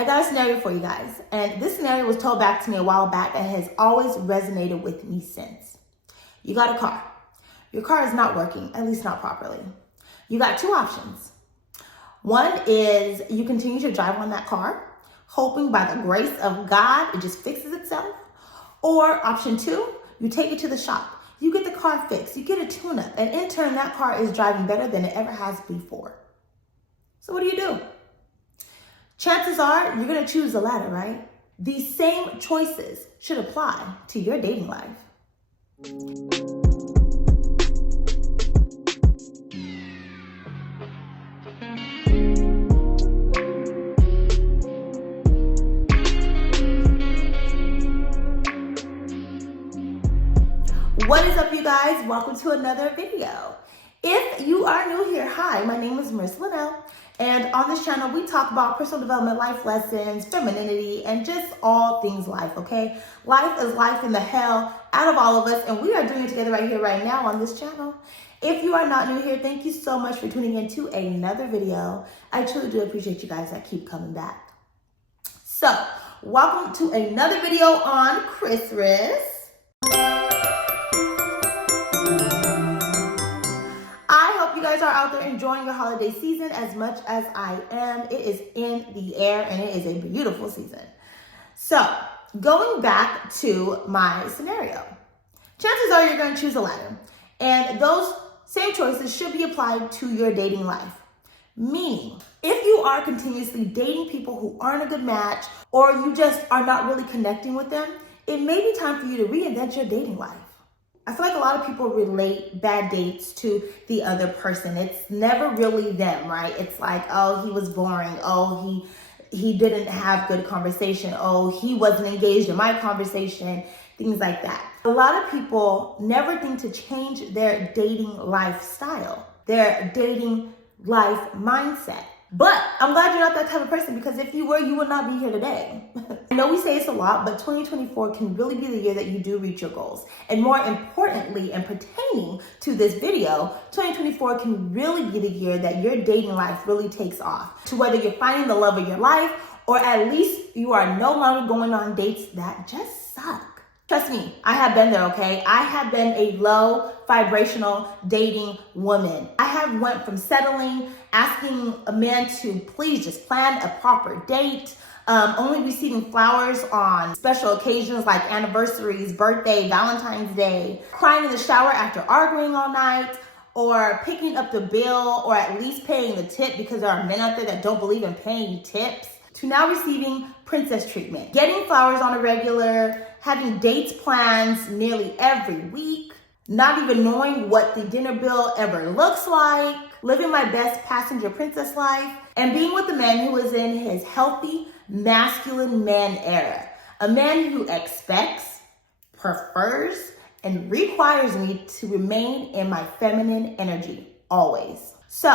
I got a scenario for you guys, and this scenario was told back to me a while back and has always resonated with me since. You got a car. Your car is not working, at least not properly. You got two options. One is you continue to drive on that car, hoping by the grace of God it just fixes itself. Or option two, you take it to the shop. You get the car fixed, you get a tune-up, and in turn that car is driving better than it ever has before. So what do? Chances are you're gonna choose the latter, right? These same choices should apply to your dating life. What is up, you guys? Welcome to another video. If you are new here, hi, my name is Linnell, and on this channel we talk about personal development, life lessons, femininity, and just all things life, okay? Life is life in the hell out of all of us, and we are doing it together right here, right now on this channel. If you are not new here, thank you so much for tuning in to another video. I truly do appreciate you guys that keep coming back. So, welcome to another video on ChrisRiss. You guys are out there enjoying your holiday season as much as I am. It is in the air and it is a beautiful season. So going back to my scenario, chances are you're going to choose a latter, and those same choices should be applied to your dating life. Meaning, if you are continuously dating people who aren't a good match, or you just are not really connecting with them, it may be time for you to reinvent your dating life. I feel like a lot of people relate bad dates to the other person. It's never really them, right? It's like, oh, he was boring. Oh, he didn't have good conversation. Oh, he wasn't engaged in my conversation, things like that. A lot of people never think to change their dating lifestyle, their dating life mindset. But I'm glad you're not that type of person, because if you were, you would not be here today. I know we say it's a lot, but 2024 can really be the year that you do reach your goals. And more importantly, and pertaining to this video, 2024 can really be the year that your dating life really takes off. To whether you're finding the love of your life, or at least you are no longer going on dates that just suck. Trust me, I have been there, okay? I have been a low vibrational dating woman. I have went from settling, asking a man to please just plan a proper date, only receiving flowers on special occasions like anniversaries, birthday, Valentine's Day, crying in the shower after arguing all night, or picking up the bill, or at least paying the tip, because there are men out there that don't believe in paying tips, to now receiving princess treatment, getting flowers on a regular, having dates plans nearly every week, not even knowing what the dinner bill ever looks like, living my best passenger princess life, and being with a man who is in his healthy, masculine man era. A man who expects, prefers, and requires me to remain in my feminine energy, always. So,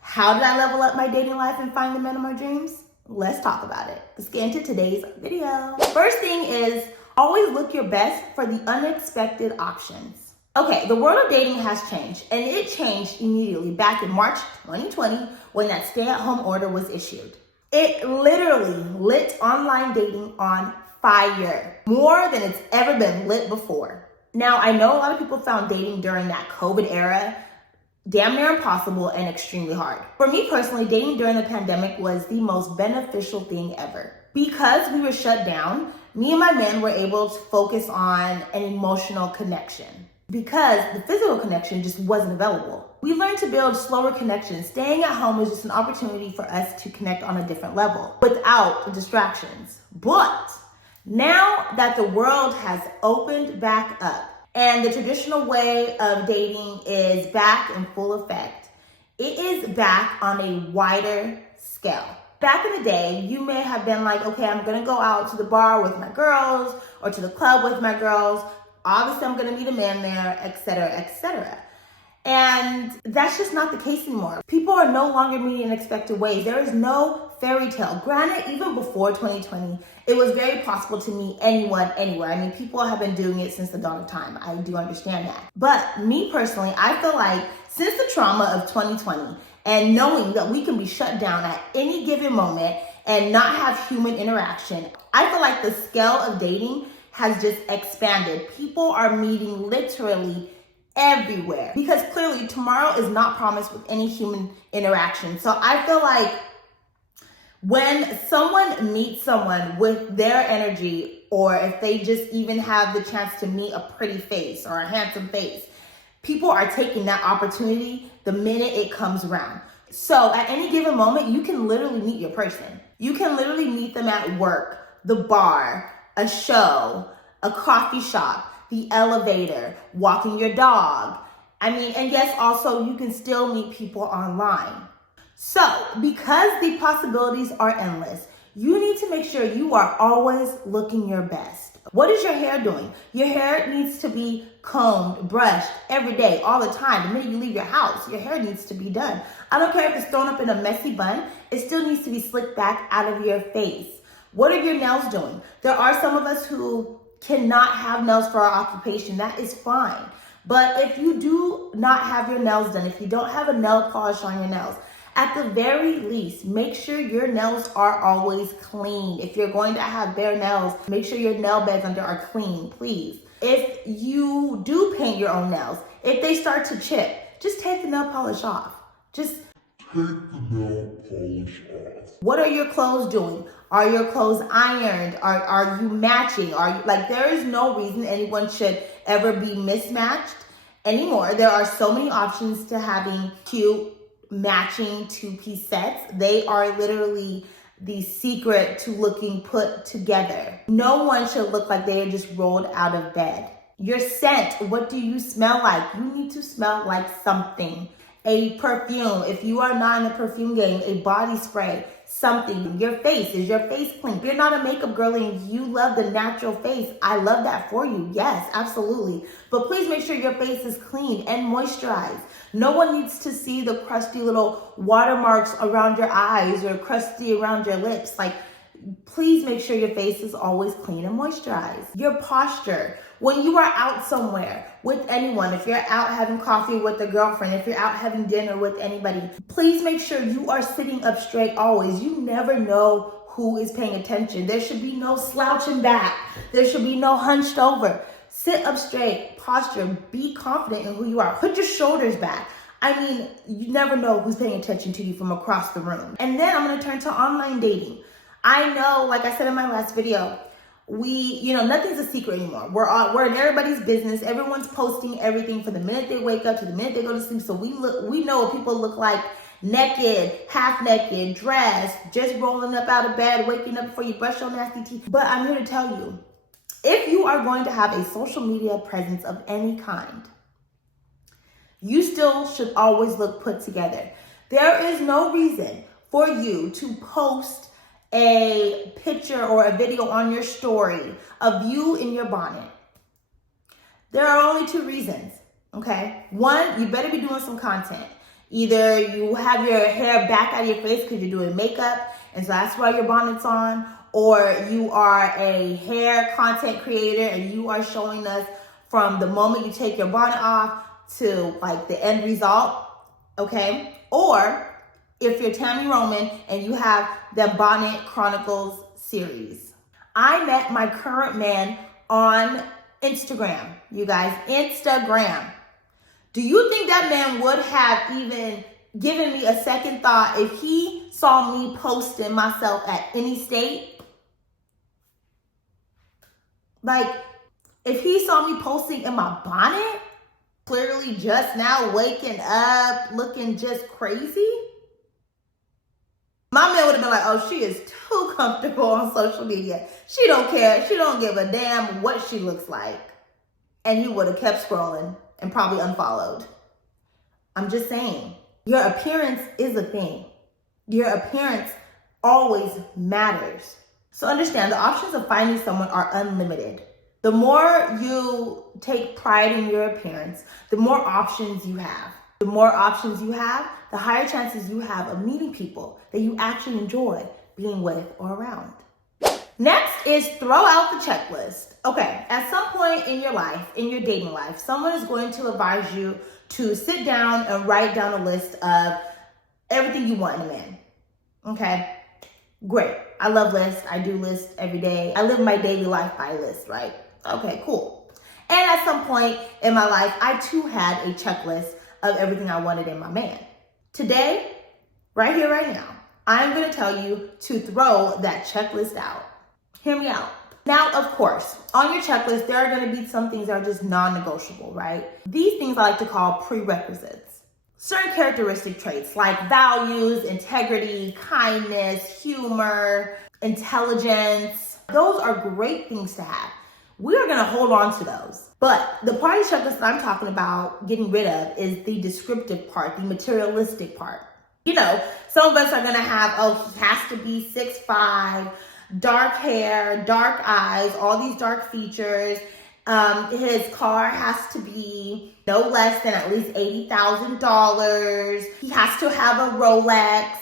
how did I level up my dating life and find the men of my dreams? Let's talk about it. Let's get into today's video. First thing is, always look your best for the unexpected options. Okay, the world of dating has changed, and it changed immediately back in March 2020 when that stay-at-home order was issued. It literally lit online dating on fire, more than it's ever been lit before. Now, I know a lot of people found dating during that COVID era damn near impossible and extremely hard. For me personally, dating during the pandemic was the most beneficial thing ever. Because we were shut down, me and my man were able to focus on an emotional connection, because the physical connection just wasn't available. We learned to build slower connections. Staying at home was just an opportunity for us to connect on a different level without the distractions. But now that the world has opened back up, and the traditional way of dating is back in full effect, it is back on a wider scale. Back in the day, you may have been like, okay, I'm gonna go out to the bar with my girls, or to the club with my girls. Obviously, I'm gonna meet a man there, etc., etc. And that's just not the case anymore. People are no longer meeting in expected ways. There is no fairy tale. Granted, even before 2020, it was very possible to meet anyone, anywhere. I mean, people have been doing it since the dawn of time. I do understand that. But me personally, I feel like since the trauma of 2020 and knowing that we can be shut down at any given moment and not have human interaction. I feel like the scale of dating has just expanded. People are meeting literally everywhere because clearly tomorrow is not promised with any human interaction. So I feel like when someone meets someone with their energy, or if they just even have the chance to meet a pretty face or a handsome face, people are taking that opportunity the minute it comes around. So at any given moment, you can literally meet your person. You can literally meet them at work, the bar, a show, a coffee shop, the elevator, walking your dog. And yes, also you can still meet people online. So because the possibilities are endless, you need to make sure you are always looking your best. What is your hair doing? Your hair needs to be combed, brushed every day, all the time. The minute you leave your house, your hair needs to be done. I don't care if it's thrown up in a messy bun, it still needs to be slicked back out of your face. What are your nails doing? There are some of us who cannot have nails for our occupation. That is fine. But if you do not have your nails done, if you don't have a nail polish on your nails, at the very least, make sure your nails are always clean. If you're going to have bare nails, make sure your nail beds under are clean, please. If you do paint your own nails, if they start to chip, just take the nail polish off. Just take the nail polish off. What are your clothes doing? Are your clothes ironed? Are you matching? There is no reason anyone should ever be mismatched anymore. There are so many options to having cute matching two-piece sets. They are literally the secret to looking put together. No one should look like they are just rolled out of bed. Your scent, what do you smell like? You need to smell like something. A perfume, if you are not in the perfume game, a body spray, something. Your face, is your face clean? If you're not a makeup girl and you love the natural face, I love that for you. Yes, absolutely. But please make sure your face is clean and moisturized. No one needs to see the crusty little watermarks around your eyes or crusty around your lips. Please make sure your face is always clean and moisturized. Your posture. When you are out somewhere with anyone, if you're out having coffee with a girlfriend, if you're out having dinner with anybody, please make sure you are sitting up straight always. You never know who is paying attention. There should be no slouching back. There should be no hunched over. Sit up straight, posture, be confident in who you are. Put your shoulders back. You never know who's paying attention to you from across the room. And then I'm going to turn to online dating. I know, like I said in my last video, nothing's a secret anymore. We're in everybody's business. Everyone's posting everything from the minute they wake up to the minute they go to sleep. So we know what people look like naked, half naked, dressed, just rolling up out of bed, waking up before you brush your nasty teeth. But I'm here to tell you, if you are going to have a social media presence of any kind, you still should always look put together. There is no reason for you to post a picture or a video on your story of you in your bonnet. There are only two reasons, okay? One, you better be doing some content. Either you have your hair back out of your face because you're doing makeup, and so that's why your bonnet's on, or you are a hair content creator and you are showing us from the moment you take your bonnet off to the end result, okay? Or if you're Tammy Roman and you have the Bonnet Chronicles series. I met my current man on Instagram, you guys, Instagram. Do you think that man would have even given me a second thought if he saw me posting myself at any state? If he saw me posting in my bonnet, clearly just now waking up, looking just crazy, my man would have been like, oh, she is too comfortable on social media. She don't care. She don't give a damn what she looks like. And he would have kept scrolling and probably unfollowed. I'm just saying, your appearance is a thing. Your appearance always matters. So understand, the options of finding someone are unlimited. The more you take pride in your appearance, the more options you have. The more options you have, the higher chances you have of meeting people that you actually enjoy being with or around. Next is throw out the checklist. Okay, at some point in your life, in your dating life, someone is going to advise you to sit down and write down a list of everything you want in a man. Okay? Great. I love lists. I do lists every day. I live my daily life by list, right? Okay, cool. And at some point in my life, I too had a checklist of everything I wanted in my man. Today, right here, right now, I'm going to tell you to throw that checklist out. Hear me out. Now, of course, on your checklist, there are going to be some things that are just non-negotiable, right? These things I like to call prerequisites. Certain characteristic traits like values, integrity, kindness, humor, intelligence, those are great things to have. We are going to hold on to those. But the part of the checklist that I'm talking about getting rid of is the descriptive part, the materialistic part. You know, some of us are going to have, he has to be 6'5", dark hair, dark eyes, all these dark features. His car has to be no less than at least $80,000. He has to have a Rolex,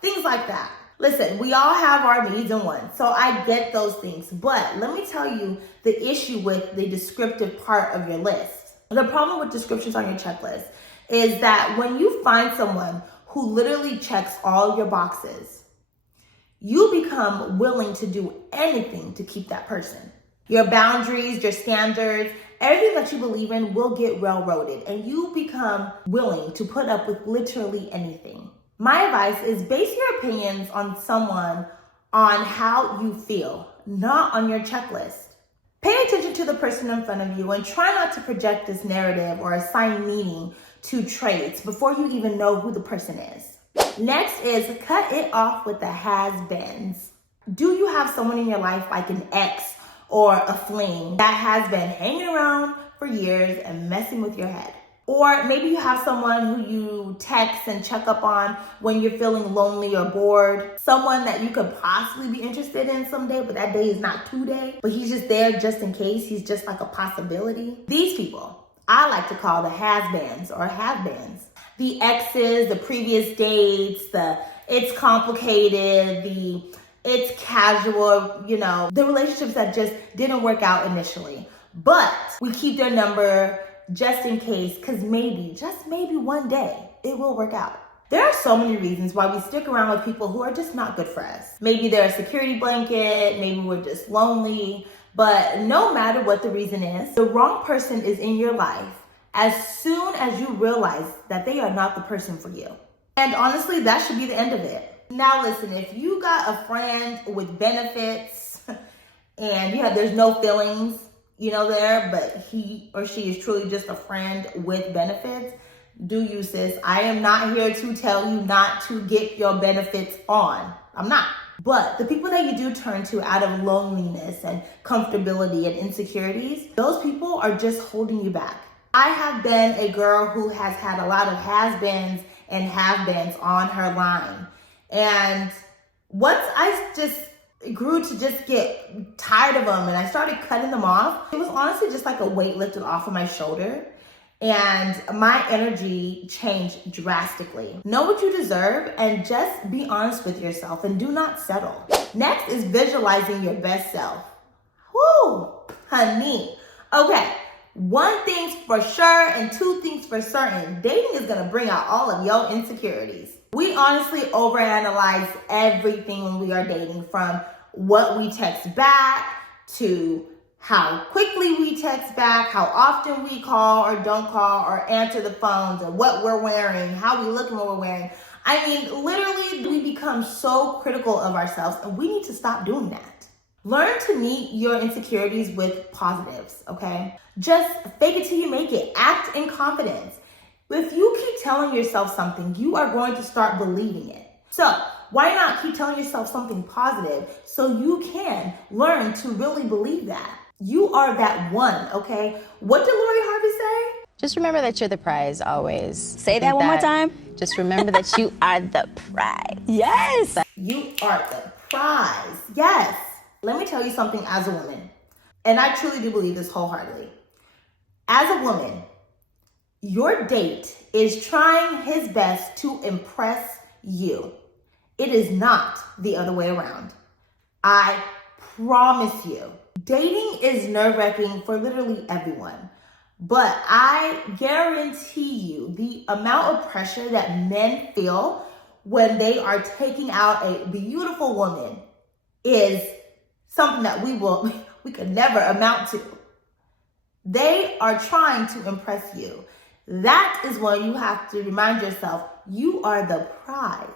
things like that. Listen, we all have our needs and wants, so I get those things. But let me tell you the issue with the descriptive part of your list. The problem with descriptions on your checklist is that when you find someone who literally checks all your boxes, you become willing to do anything to keep that person. Your boundaries, your standards, everything that you believe in will get railroaded, and you become willing to put up with literally anything. My advice is base your opinions on someone on how you feel, not on your checklist. Pay attention to the person in front of you and try not to project this narrative or assign meaning to traits before you even know who the person is. Next is cut it off with the has-beens. Do you have someone in your life like an ex or a fling that has been hanging around for years and messing with your head? Or maybe you have someone who you text and check up on when you're feeling lonely or bored. Someone that you could possibly be interested in someday, but that day is not today. But he's just there just in case. He's just like a possibility. These people, I like to call the has-beens or have-beens. The exes, the previous dates, it's complicated, it's casual, the relationships that just didn't work out initially. But we keep their number just in case, because maybe, just maybe one day, it will work out. There are so many reasons why we stick around with people who are just not good for us. Maybe they're a security blanket, maybe we're just lonely, but no matter what the reason is, the wrong person is in your life as soon as you realize that they are not the person for you. And honestly, that should be the end of it. Now listen, if you got a friend with benefits and there's no feelings, there, but he or she is truly just a friend with benefits, do you, sis. I am not here to tell you not to get your benefits on. I'm not. But the people that you do turn to out of loneliness and comfortability and insecurities, those people are just holding you back. I have been a girl who has had a lot of has-beens and have-beens on her line. And once I just grew to just get tired of them and I started cutting them off, it was honestly just like a weight lifted off of my shoulder. And my energy changed drastically. Know what you deserve and just be honest with yourself and do not settle. Next is visualizing your best self. Whoo, honey. Okay, one thing's for sure and two things for certain. Dating is gonna bring out all of your insecurities. We honestly overanalyze everything when we are dating, from what we text back to how quickly we text back, how often we call or don't call or answer the phones, or what we're wearing, how we look and what we're wearing. I mean, literally, we become so critical of ourselves, and we need to stop doing that. Learn to meet your insecurities with positives, okay? Just fake it till you make it. Act in confidence. If you keep telling yourself something, you are going to start believing it. So why not keep telling yourself something positive so you can learn to really believe that? You are that one, okay? What did Lori Harvey say? Just remember that you're the prize always. Say that one more time. Just remember that you are the prize. Yes. You are the prize. Yes. Let me tell you something as a woman, and I truly do believe this wholeheartedly. As a woman, your date is trying his best to impress you. It is not the other way around. I promise you. Dating is nerve-wracking for literally everyone, but I guarantee you the amount of pressure that men feel when they are taking out a beautiful woman is something that we could never amount to. They are trying to impress you. That is when you have to remind yourself, you are the prize.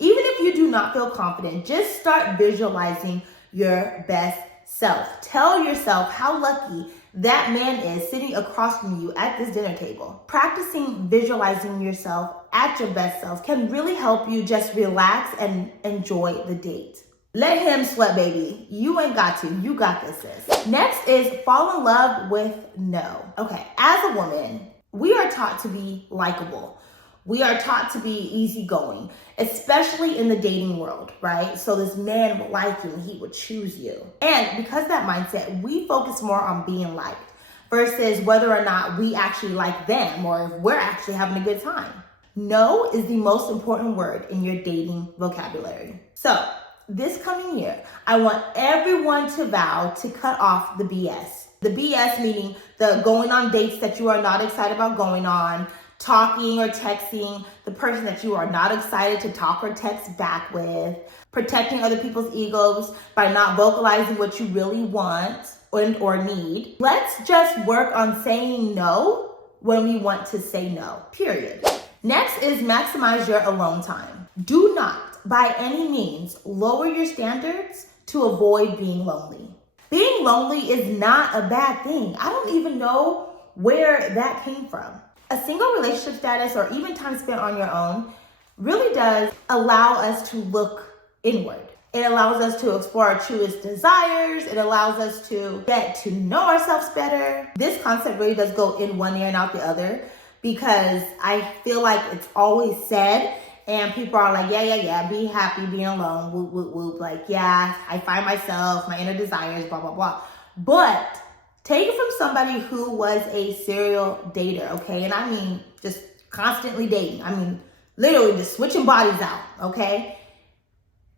Even if you do not feel confident, just start visualizing your best self. Tell yourself how lucky that man is sitting across from you at this dinner table. Practicing visualizing yourself at your best self can really help you just relax and enjoy the date. Let him sweat, baby. You ain't got to. You got this, sis. Next is fall in love with no. Okay, as a woman, we are taught to be likable. We are taught to be easygoing, especially in the dating world, right? So this man would like you and he would choose you. And because of that mindset, we focus more on being liked versus whether or not we actually like them or if we're actually having a good time. No is the most important word in your dating vocabulary. So this coming year, I want everyone to vow to cut off the BS. The BS meaning the going on dates that you are not excited about going on, talking or texting the person that you are not excited to talk or text back with, protecting other people's egos by not vocalizing what you really want or need. Let's just work on saying no when we want to say no, period. Next is maximize your alone time. Do not, by any means, lower your standards to avoid being lonely. Being lonely is not a bad thing. I don't even know where that came from. A single relationship status or even time spent on your own really does allow us to look inward. It allows us to explore our truest desires. It allows us to get to know ourselves better. This concept really does go in one ear and out the other because I feel like it's always said and people are like, yeah, be happy being alone, whoop, whoop, whoop. Like, yeah, I find myself, my inner desires, blah, blah, blah. But take it from somebody who was a serial dater, okay? And I mean just constantly dating. I mean, literally just switching bodies out, okay?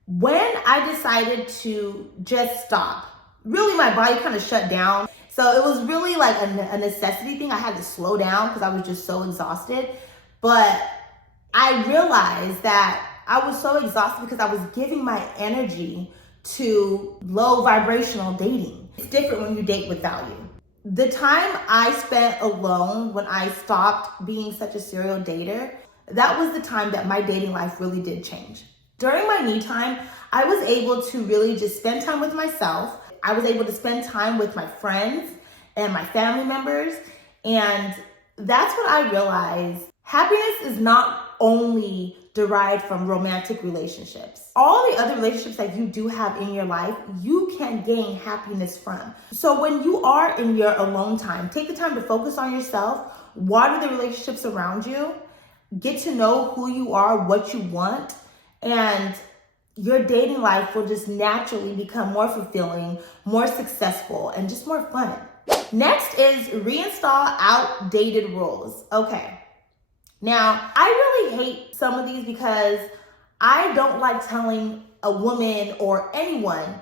When I decided to just stop, really my body kind of shut down. So it was really like a necessity thing. I had to slow down because I was just so exhausted. But I realized that I was so exhausted because I was giving my energy to low vibrational dating. It's different when you date with value. The time I spent alone when I stopped being such a serial dater, that was the time that my dating life really did change. During my me time, I was able to really just spend time with myself. I was able to spend time with my friends and my family members. And that's what I realized. Happiness is not only derived from romantic relationships. All the other relationships that you do have in your life, you can gain happiness from. So when you are in your alone time, take the time to focus on yourself, water the relationships around you, get to know who you are, what you want, and your dating life will just naturally become more fulfilling, more successful, and just more fun. Next is reinstall outdated rules. Okay. Now, I really hate some of these because I don't like telling a woman or anyone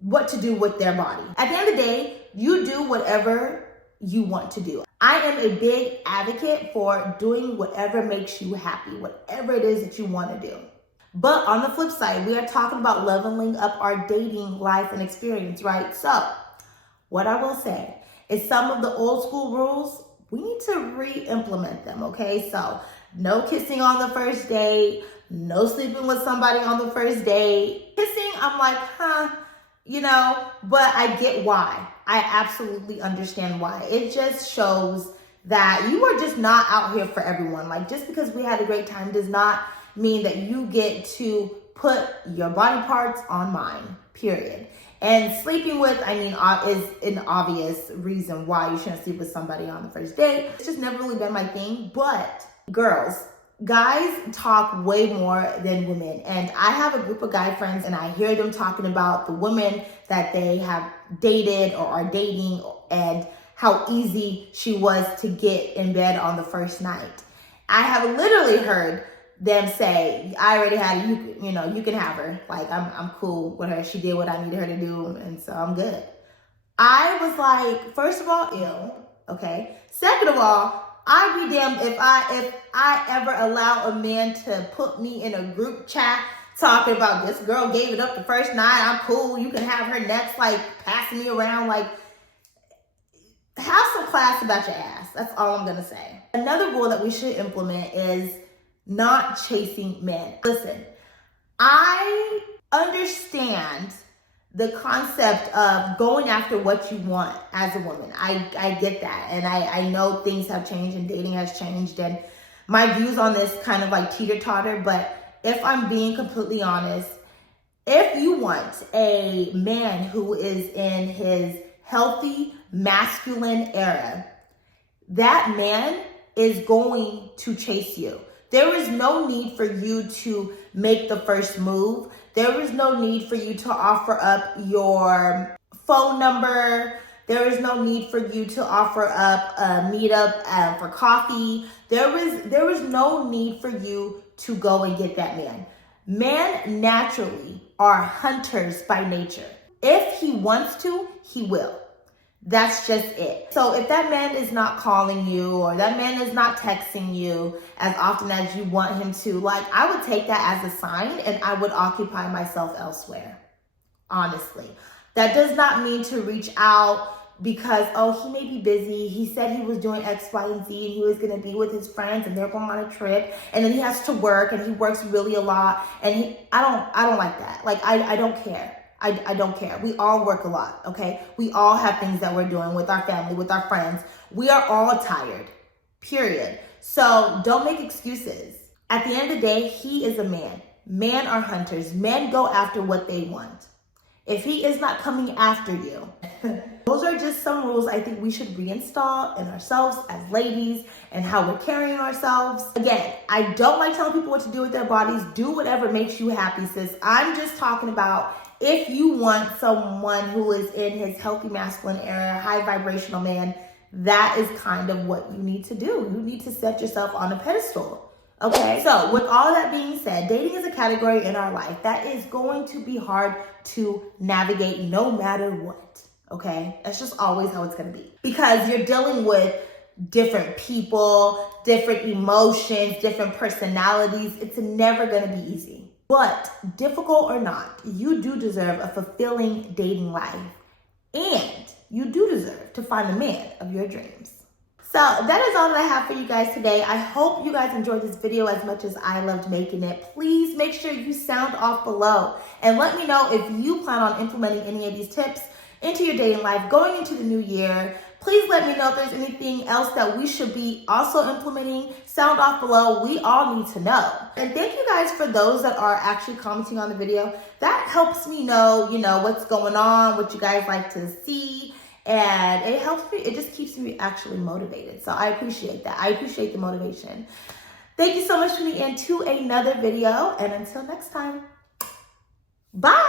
what to do with their body. At the end of the day, you do whatever you want to do. I am a big advocate for doing whatever makes you happy, whatever it is that you want to do. But on the flip side, we are talking about leveling up our dating life and experience, right? So what I will say is some of the old school rules, we need to re-implement them, okay? So no kissing on the first date, no sleeping with somebody on the first date. Kissing, I'm like, but I get why. I absolutely understand why. It just shows that you are just not out here for everyone. Like just because we had a great time does not mean that you get to put your body parts on mine, period. And sleeping with, is an obvious reason why you shouldn't sleep with somebody on the first date. It's just never really been my thing. But guys talk way more than women. And I have a group of guy friends and I hear them talking about the women that they have dated or are dating and how easy she was to get in bed on the first night. I have literally heard them say, I already had it, you can have her. Like, I'm cool with her. She did what I needed her to do, and so I'm good. I was like, first of all, ew, okay? Second of all, I'd be damned if I ever allow a man to put me in a group chat talking about this girl gave it up the first night. I'm cool. You can have her next, like passing me around. Like, have some class about your ass. That's all I'm going to say. Another rule that we should implement is not chasing men. Listen, I understand the concept of going after what you want as a woman. I get that. And I know things have changed and dating has changed. And my views on this kind of like teeter-totter. But if I'm being completely honest, if you want a man who is in his healthy masculine era, that man is going to chase you. There is no need for you to make the first move. There is no need for you to offer up your phone number. There is no need for you to offer up a meetup for coffee. There is no need for you to go and get that man. Men naturally are hunters by nature. If he wants to, he will. That's just it. So if that man is not calling you or that man is not texting you as often as you want him to, like, I would take that as a sign and I would occupy myself elsewhere. Honestly. That does not mean to reach out because, oh, he may be busy. He said he was doing X, Y, and Z and he was going to be with his friends and they're going on a trip and then he has to work and he works really a lot and I don't like that. Like, I don't care. I don't care. We all work a lot, okay? We all have things that we're doing with our family, with our friends. We are all tired, period. So don't make excuses. At the end of the day, he is a man. Men are hunters. Men go after what they want. If he is not coming after you, those are just some rules I think we should reinstall in ourselves as ladies and how we're carrying ourselves. Again, I don't like telling people what to do with their bodies. Do whatever makes you happy, sis. I'm just talking about if you want someone who is in his healthy masculine era, high vibrational man, that is kind of what you need to do. You need to set yourself on a pedestal. Okay, so with all that being said, dating is a category in our life that is going to be hard to navigate no matter what. Okay, that's just always how it's going to be because you're dealing with different people, different emotions, different personalities. It's never going to be easy. But difficult or not, you do deserve a fulfilling dating life. And you do deserve to find the man of your dreams. So that is all that I have for you guys today. I hope you guys enjoyed this video as much as I loved making it. Please make sure you sound off below and let me know if you plan on implementing any of these tips into your dating life going into the new year. Please let me know if there's anything else that we should be also implementing. Sound off below. We all need to know. And thank you guys for those that are actually commenting on the video. That helps me know, what's going on, what you guys like to see. And it helps me, it just keeps me actually motivated. So I appreciate that. I appreciate the motivation. Thank you so much for tuning in to another video. And until next time, bye.